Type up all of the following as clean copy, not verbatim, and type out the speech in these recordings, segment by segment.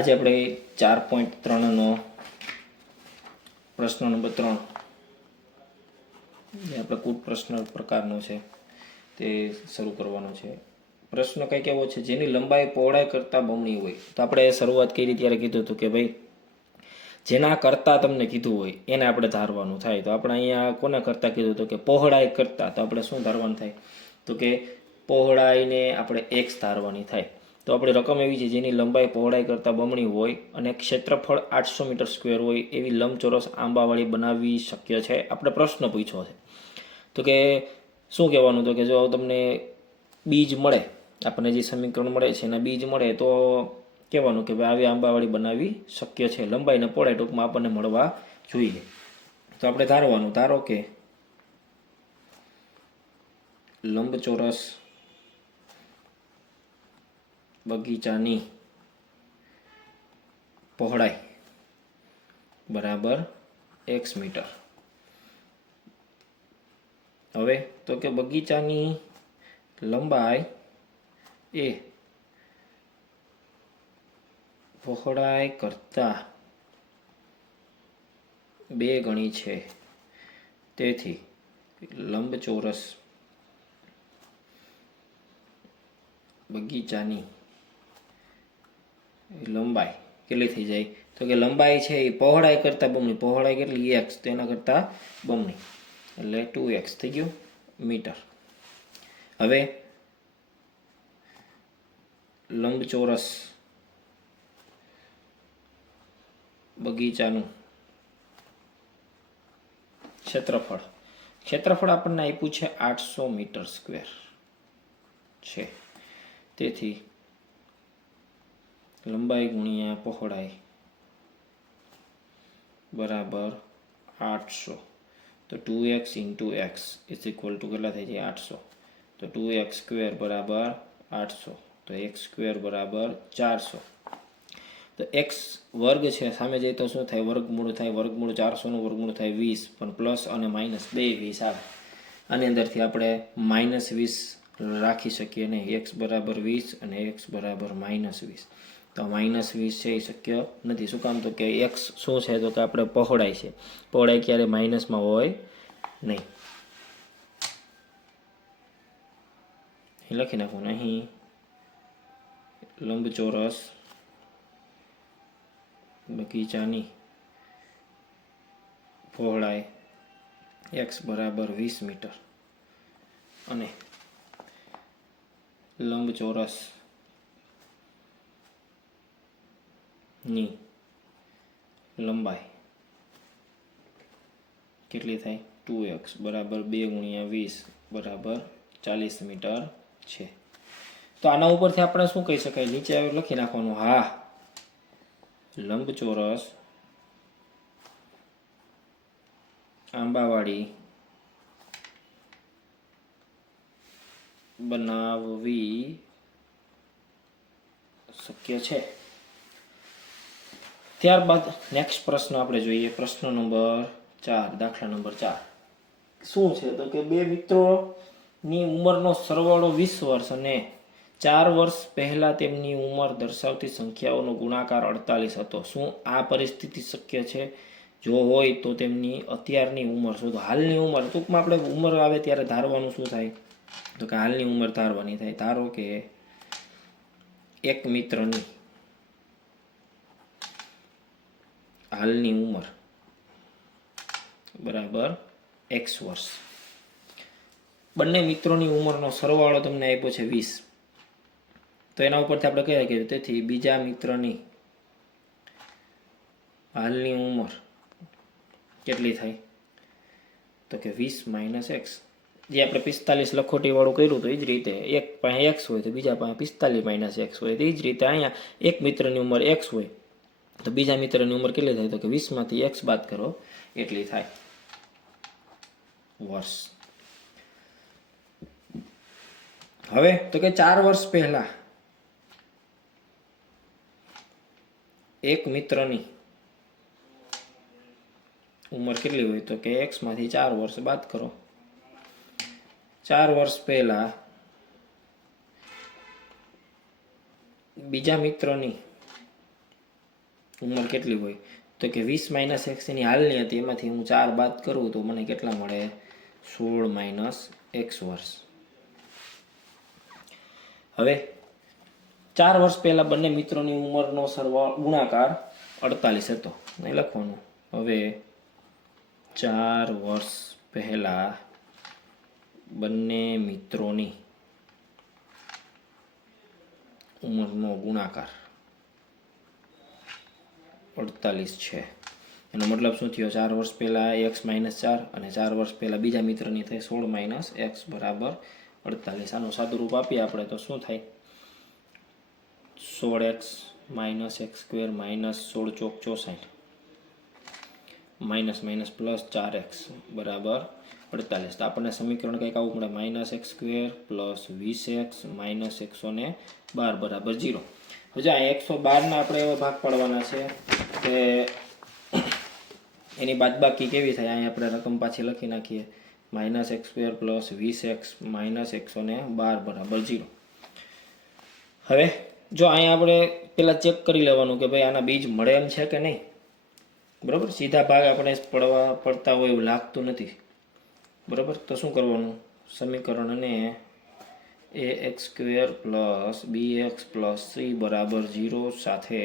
આજે આપણે 4.3 નો પ્રશ્ન નંબર 3 જે આપણે કુટ પ્રશ્ન પ્રકારનો છે તે શરૂ કરવાનો છે. પ્રશ્ન કંઈક એવો છે જેની લંબાઈ પહોળાઈ કરતાં બમણી હોય. તો આપણે શરૂઆત કરી ત્યારે કીધું હતું કે ભાઈ જેના કરતાં તમને કીધું હોય એને આપણે ધારવાનું થાય. તો આપણે અહીંયા કોને કરતાં કીધું હતું કે પહોળાઈ કરતાં, તો આપણે શું ધારવાનું થાય તો કે પહોળાઈને આપણે x ધારવાની થાય. તો આપણી રકમ એવી છે જેની લંબાઈ પહોળાઈ કરતાં બમણી હોય અને ક્ષેત્રફળ 800 મીટર સ્ક્વેર હોય એવી લંબચોરસ આંબાવાળી બનાવવી શક્ય છે. આપણે પ્રશ્ન પૂછ્યો છે તો કે શું કહેવાનું તો કે જો તમને બીજ મળે, આપણને જે સમીકરણ મળે છે એના બીજ મળે તો કહેવાનું કે ભાઈ આવી આંબાવાળી બનાવવી શક્ય છે. લંબાઈને પહોળાઈ ટૂંકમાં આપણને મળવા જોઈએ. તો આપણે ધારવાનું, ધારો કે લંબચોરસ બગીચાની પહોળાઈ બરાબર x મીટર. હવે તો કે બગીચાની લંબાઈ એ પહોળાઈ કરતાં 2 ગણી છે. તેથી લંબચોરસ બગીચાની લંબાઈ કેટલી થઈ જાય તો કે લંબાઈ છે એ પહોળાઈ કરતાં બમણી. પહોળાઈ કેટલી x, તેના કરતાં બમણી એટલે 2x થઈ ગયું મીટર. હવે લંબચોરસ બગીચાનું ક્ષેત્રફળ આપણને આપ્યું છે 800 મીટર સ્ક્વેર છે. તેથી લંબાઈ ગુણ્યા પહોળાઈ બરાબર 800. તો 2x into x is equal to કેટલા થઈ જાય 800. તો 2x સ્ક્વેર બરાબર 800. તો x સ્ક્વેર બરાબર 400. તો x વર્ગ છે સામે જઈએ તો શું થાય, વર્ગમૂળ થાય. વર્ગમૂળ 400નું વર્ગમૂળ થાય 20, પણ પ્લસ અને માઇનસ બે 20 આવે. આની અંદરથી આપણે -20 રાખી શકીએ નહીં. x બરાબર 20 અને x બરાબર -20. તો -20 છે એ શક્ય નથી. શું કામ તો કે x શું છે તો કે આપણે પહોળાઈ છે. પહોળાઈ ક્યારે માઇનસમાં હોય નહીં. લખી નાખું અહીં લંબચોરસ બગીચાની પહોળાઈ x બરાબર 20 મીટર અને લંબચોરસ ની લંબાઈ કેટલી થાય 2x બરાબર 2 ગુણ્યા 20 બરાબર 40 મીટર છે. તો આના ઉપરથી આપણે શું કહી શકાય, નીચે લખી નાખવાનું, હા લંબચોરસ આંબાવાળી બનાવવી શક્ય છે. ત્યારબાદ નેક્સ્ટ પ્રશ્ન આપણે જોઈએ. પ્રશ્ન નંબર 4, દાખલા નંબર 4 શું છે તો કે બે મિત્રોની ઉંમરનો સરવાળો 20 વર્ષ અને 4 વર્ષ પહેલા તેમની ઉંમર દર્શાવતી સંખ્યાઓનો ગુણાકાર 48 હતો. શું આ પરિસ્થિતિ શક્ય છે? જો હોય તો તેમની અત્યારની ઉંમર શું? તો હાલની ઉંમર, ટૂંકમાં આપણે ઉંમર આવે ત્યારે ધારવાનું શું થાય તો કે હાલની ઉંમર ધારવાની થાય. ધારો કે એક મિત્રની હાલની ઉંમર બરાબર x વર્ષ. બંને મિત્રોની ઉંમરનો સરવાળો તમને આપ્યો છે 20. તો એના ઉપરથી આપણે કહીએ કે તેથી બીજા મિત્રની હાલની ઉંમર કેટલી થાય તો કે 20 - x. જે આપણે 45 લખોટી વાળું કર્યું તો એ જ રીતે એક પાસે x હોય તો બીજા પાસે 45 - x હોય. તો એ જ રીતે અહીંયા એક મિત્રની ઉંમર x હોય તો બીજા મિત્રની ઉંમર કેટલી થાય તો કે 20 માંથી x બાદ કરો એટલી થાય વર્ષ. હવે તો કે 4 વર્ષ પહેલા એક મિત્રની ઉંમર કેટલી હોય તો કે x માંથી 4 વર્ષ બાદ કરો. 4 વર્ષ પહેલા બીજા મિત્રની ઉંમર કેટલી હોય તો કે 20 - x એની હાલની હતી, એમાંથી હું 4 બાદ કરું તો મને કેટલા મળે? 16 - x વર્ષ. હવે 4 વર્ષ પહેલા બંને મિત્રોની ઉંમરનો ગુણાકાર 48 હતો, નહીં લખવાનું. હવે 4 વર્ષ પહેલા બંને મિત્રોની ઉંમરનો ગુણાકાર 48 છે. એનો મતલબ શું થયો? 4 વર્ષ પહેલા x - 4 અને 4 વર્ષ પહેલા બીજા મિત્રની થઈ 16 - x બરાબર 48. આનું સાદું રૂપ આપીએ આપણે તો શું થાય? 16x - x² -16 ચોક 64 માઇનસ માઇનસ પ્લસ 4x બરાબર 48. તો આપણને સમીકરણ કંઈક આવું મળે -x² પ્લસ 20x માઇનસ 112 બરાબર 0. હવે આ 112 આપણે એવો ભાગ પાડવાના છે કે એની બાદબાકી કેવી થાય? અહીંયા આપણે રકમ પાછી લખી નાખીએ -x² પ્લસ 20x માઇનસ 112 બરાબર 0. હવે જો અહીંયા આપણે પેલા ચેક કરી લેવાનું કે ભાઈ આના બીજ મળે એમ છે કે નહીં. બરાબર, સીધા ભાગ આપણે પડતા હોય એવું લાગતું નથી. બરાબર, તો શું કરવાનું? સમીકરણને ax² plus bx plus c બરાબર 0 સાથે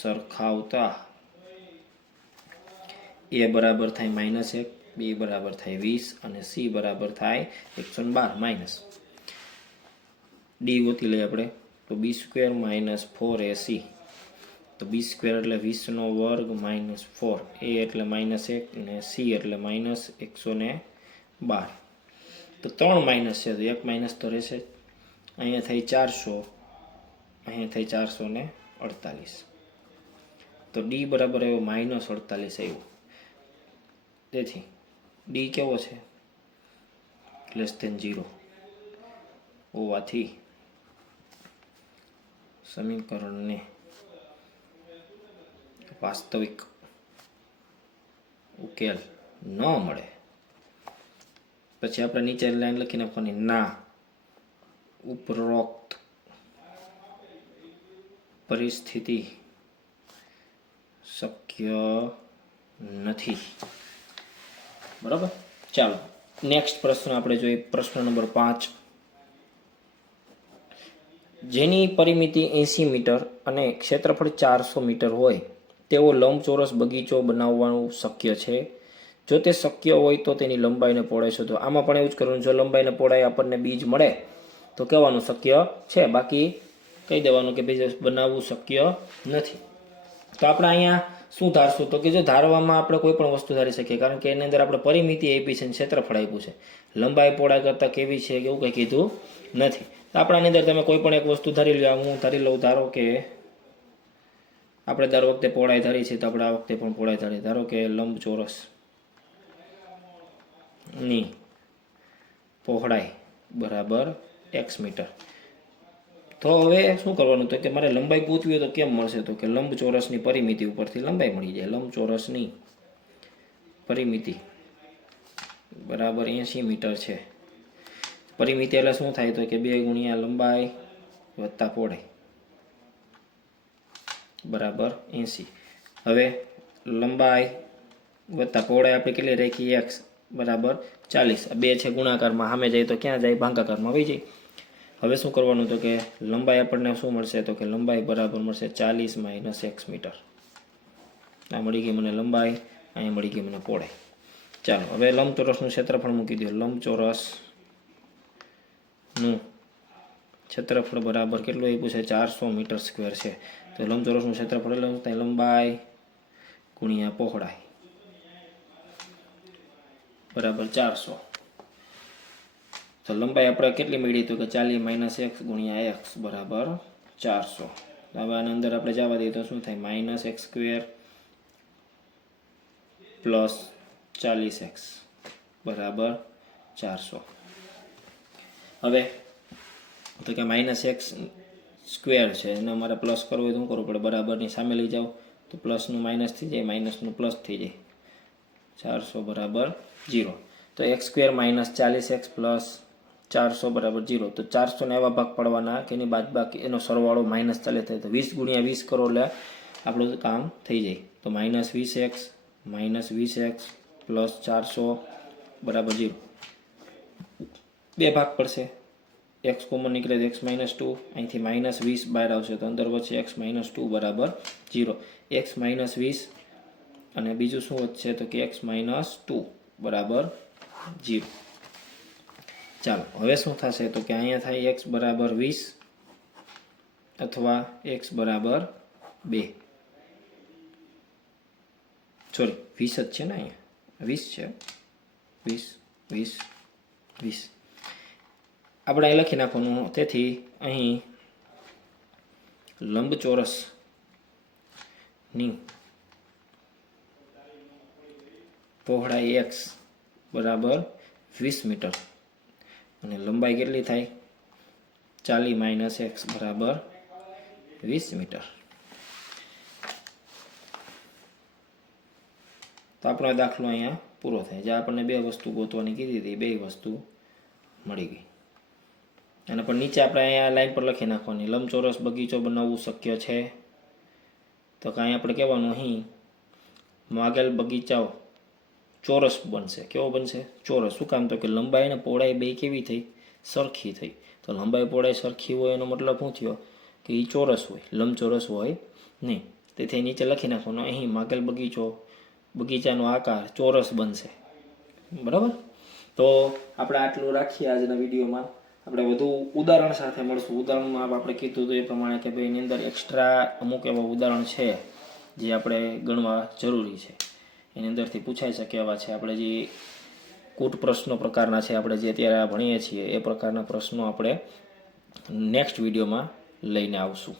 સરખાવતા a બરાબર થાય -1, b બરાબર થાય 20 અને c બરાબર થાય 112 માઇનસ d ગોતી લઈએ આપણે તો b² - 4ac. તો b² એટલે 20નો વર્ગ માઇનસ 4, a એટલે -1 અને c એટલે -112. તો 3 માઇનસ છે તો 1 માઇનસ તો રહેશે જ. અહીંયા થઈ 400, અહીંયા થઈ 448. તો d બરાબર આવ્યો -48 આવ્યું. તેથી d કેવો છે? <0 હોવાથી સમીકરણને વાસ્તવિક ઉકેલ ન મળે. પછી આપણે નીચે લાઈન લખી નાખવાની, ના ઉપરોક્ત પરિસ્થિતિ શક્ય નથી. બરાબર, ચાલો નેક્સ્ટ પ્રશ્ન આપણે જોઈએ. પ્રશ્ન નંબર 5. જેની પરિમિતિ 80 મીટર અને ક્ષેત્રફળ 400 મીટર હોય તેવો લંબચોરસ બગીચો બનાવવાનું શક્ય છે. જો તે શક્ય હોય તો તેની લંબાઈને પહોળાઈ શોધો. આમાં પણ એવું જ કરવાનું, જો લંબાઈને પહોળાઈ આપણને બીજ મળે તો કહેવાનું શક્ય છે, બાકી કહી દેવાનું કે ભાઈ બનાવવું શક્ય નથી. તો આપણે અહીંયા શું ધારશું? તો કે જો ધારવામાં આપણે કોઈ પણ વસ્તુ ધારી શકીએ, કારણ કે એની અંદર આપણે પરિમિતિ આપી છે અને ક્ષેત્રફળ આપ્યું છે. લંબાઈ પહોળાઈ કરતાં કેવી છે એવું કંઈ કીધું નથી. તો આપણાની અંદર તમે કોઈ પણ એક વસ્તુ ધારી લો. હું ધારી લઉં, ધારો કે આપણે દર વખતે પહોળાઈ ધારી છે તો આપણે આ વખતે પણ પહોળાઈ ધારી. ધારો કે લંબચોરસ ની પહોળાઈ બરાબર x મીટર. તો હવે શું કરવાનું? તો કે મારે લંબાઈ પૂછવી હોય તો કેમ મળશે? તો કે લંબચોરસની પરિમિતિ ઉપરથી લંબાઈ મળી જાય. લંબચોરસની પરિમિતિ બરાબર 80 મીટર છે. પરિમિતિ એટલે શું થાય? તો કે 2 ગુણ્યા લંબાઈ વત્તા પહોળાઈ બરાબર 80. હવે લંબાઈ વત્તા પહોળાઈ આપણે કેટલી રાખી? x બરાબર 40. 2 છે ગુણાકારમાં, સામે જાય તો ક્યાં જાય? ભાગાકારમાં વહી જાય. હવે શું કરવાનું? તો કે લંબાઈ આપણને શું મળશે? તો કે લંબાઈ બરાબર મળશે 40 - x મીટર. આ મળી ગઈ મને લંબાઈ, અહીંયા મળી ગઈ મને પહોળાઈ. ચાલો હવે લંબચોરસનું ક્ષેત્રફળ મૂકી દો. લંબચોરસનું ક્ષેત્રફળ બરાબર કેટલું આપ્યું છે? 400 મીટર સ્ક્વેર છે. તો લંબચોરસનું ક્ષેત્રફળ એટલે શું થાય? લંબાઈ ગુણ્યા પહોળાઈ બરાબર 400. તો લંબાઈ આપણે કેટલી મળી? તો કે 40 - x ગુણ્યા x બરાબર 400. હવે આની અંદર આપણે જવા દઈએ તો શું થાય? -x² પ્લસ 40x બરાબર 400. હવે તો કે -x² છે એને અમારે પ્લસ કરવું હોય તો શું કરવું પડે? બરાબરની સામે લઈ જાઓ તો પ્લસનું માઇનસ થઈ જાય, માઇનસનું પ્લસ થઈ જાય. 400 બરાબર 0. તો x² - 40x પ્લસ 400 બરાબર 0. તો 400 ને એવા ભાગ પાડવાના કે એની બાદબાકી એનો સરવાળો -40 થાય. તો 20 ગુણ્યા 20 કરો એટલે આપણું કામ થઈ જાય. તો -20x પ્લસ 400 બરાબર 0. બે ભાગ પડશે, x કોમન નીકળે તો x -2, અહીંથી -20 બહાર આવશે તો અંદર વચ્ચે x -2 બરાબર 0. x -20 અને બીજું શું વધશે તો કે x -2 બરાબર 0. ચાલો હવે શું થશે તો કે અહીંયા થાય x બરાબર 20 અથવા x બરાબર 2. સોરી 20 જ છે ને, અહીંયા 20 છે, 20. આપણે અહીં લખી નાખવાનું. તેથી અહીં લંબચોરસની પહોળાઈ x બરાબર 20 મીટર અને લંબાઈ કેટલી થાય 40 - x બરાબર 20 મીટર. તો આપણો દાખલો અહીંયા પૂરો થાય. જે આપણને બે વસ્તુ ગોતવાની કીધી હતી, બે વસ્તુ મળી ગઈ. અને પણ નીચે આપણે અહીંયા લાઈન પર લખી નાખવાની, લંબચોરસ બગીચો બનાવવું શક્ય છે. તો કાંઈ આપણે કહેવાનું, અહીં માગેલ બગીચાઓ ચોરસ બનશે. કેવો બનશે? ચોરસ. શું કામ? તો કે લંબાઈ અને પહોળાઈ બે કેવી થઈ? સરખી થઈ. તો લંબાઈ પહોળાઈ સરખી હોય એનો મતલબ શું થયો કે એ ચોરસ હોય, લંબચોરસ હોય નહીં. તેથી નીચે લખી નાખવાનું, અહીં માગેલ બગીચાનો આકાર ચોરસ બનશે. બરાબર. તો આપણે આટલું રાખીએ આજના વિડીયોમાં. આપણે વધુ ઉદાહરણ સાથે મળશું. ઉદાહરણમાં આપણે કીધું હતું એ પ્રમાણે કે ભાઈ એની અંદર એક્સ્ટ્રા અમુક એવા ઉદાહરણ છે જે આપણે ગણવા જરૂરી છે. એની અંદરથી પૂછાઈ શકે એવા છે. આપણે જે કૂટ પ્રશ્નો પ્રકારના છે, આપણે જે અત્યારે ભણીએ છીએ એ પ્રકારના પ્રશ્નો આપણે નેક્સ્ટ વિડીયોમાં લઈને આવશું.